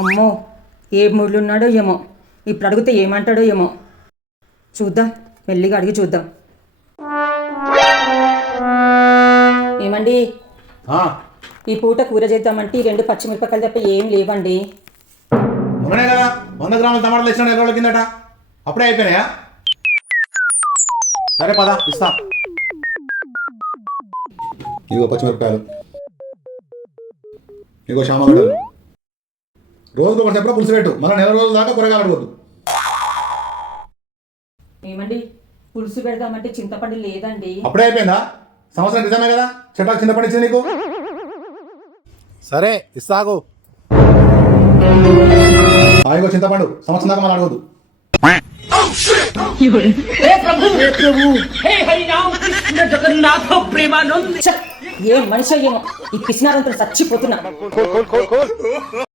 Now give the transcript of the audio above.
అమ్మో, ఏ మూడ్లు ఉన్నాడో ఏమో. ఇప్పుడు అడిగితే ఏమంటాడో ఏమో. చూద్దాం, మెల్లిగా అడిగి చూద్దాం. ఏమండి, ఈ పూట కూర చేద్దామంటే 2 పచ్చిమిరపకాయలు తప్ప ఏం లేవండి. మొన్ననే కదా 100 గ్రాముల టమాటాలు ఇచ్చిన 2 రోజుల కిందట. అప్పుడే అయిపోయినాయా? సరే పదా ఇస్తా. ఇగో పచ్చిమిరపకాయలు, ఇగో శామగడ్డలు. రోజుకు ఒక చెప్పడం పులుసు పెట్టు, మళ్ళీ 4 రోజుల దాకా కూరగాయలు అడగొద్దు. ఏమండి, పులుసు పెడదామంటే చింతపండు లేదండి. అప్పుడే అయిపోయిందా? సంవత్సరం నిజమే కదా చెట్టాకు చింతపండు ఇచ్చింది నీకు. సరే ఇస్తాగు. ఇగో చింతపండు, సంవత్సరం దాకా మళ్ళీ అడగొద్దు. ఏ మనిషి ఏమో, ఈ పిసినారంతో చచ్చిపోతున్నా.